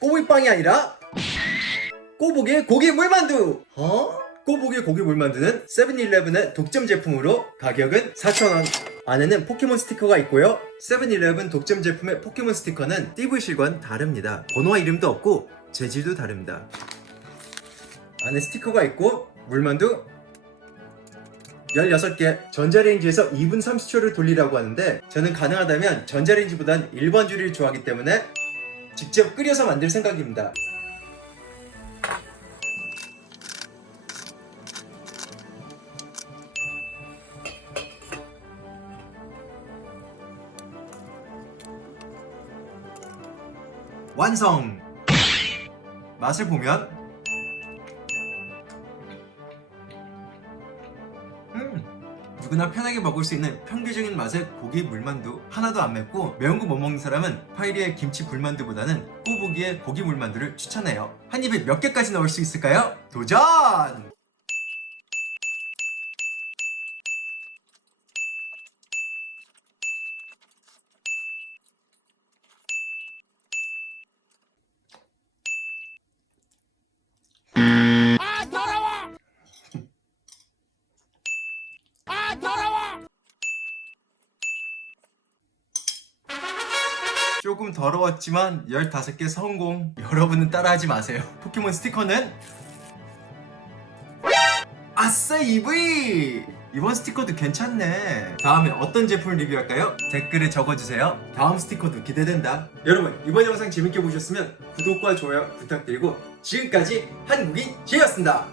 꼬부기빵이 아니라 꼬부기 고기 물만두. 어? 꼬부기 고기 물만두는 세븐일레븐의 독점 제품으로 가격은 4,000원 안에는 포켓몬 스티커가 있고요. 세븐일레븐 독점 제품의 포켓몬 스티커는 띠부실과는 다릅니다. 번호와 이름도 없고 재질도 다릅니다. 안에 스티커가 있고 물만두 16개. 전자레인지에서 2분 30초를 돌리라고 하는데 저는 가능하다면 전자레인지보단 일반 조리를 좋아하기 때문에 직접 끓여서 만들 생각입니다 완성! 맛을 보면 음, 누구나 편하게 먹을 수 있는 평균적인 맛의 고기 물만두 하나도 안 맵고 매운 거 못 먹는 사람은 파이리의 김치 불만두보다는 꼬부기의 고기 물만두를 추천해요 한 입에 몇 개까지 넣을 수 있을까요? 도전! 조금 더러웠지만 15개 성공. 여러분은 따라하지 마세요. 포켓몬 스티커는 아싸 EV 이번 스티커도 괜찮네. 다음에 어떤 제품을 리뷰할까요? 댓글에 적어주세요. 다음 스티커도 기대된다. 여러분 이번 영상 재밌게 보셨으면 구독과 좋아요 부탁드리고 지금까지 한국인 제이였습니다